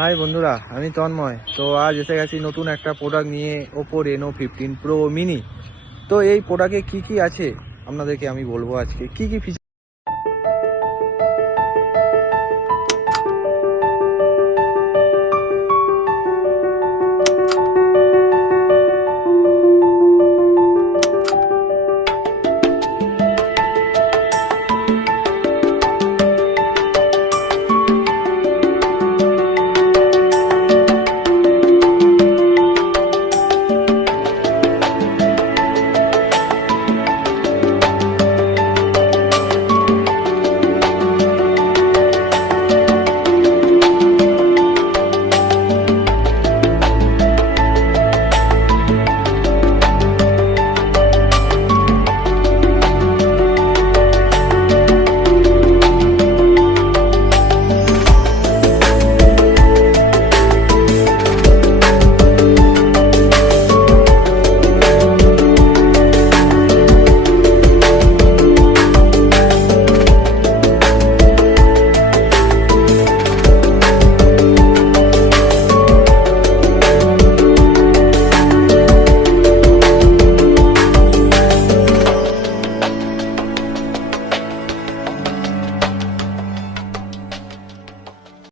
High বন্ধুরা, আমি তন্ময়। তো আজ এসে গেছি নতুন একটা প্রোডাক্ট নিয়ে, ওপো রেনো 15 প্রো মিনি। তো এই প্রোডাক্টে কি কি আছে আপনাদেরকে আমি বলবো আজকে কি কি ফিচার।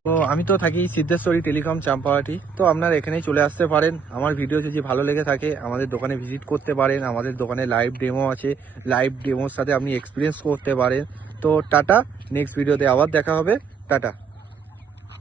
তো আমি তো থাকি সিদ্ধেশ্বরী টেলিকম চাম্পাহাটি। তো আপনারা এখানেই চলে আসতে পারেন। আমার ভিডিও যদি ভালো লেগে থাকে আমাদের দোকানে ভিজিট করতে পারেন। আমাদের দোকানে লাইভ ডেমো আছে, লাইভ ডেমোর সাথে আপনি এক্সপিরিয়েন্স করতে পারেন। তো টাটা, নেক্সট ভিডিওতে আবার দেখা হবে। টাটা।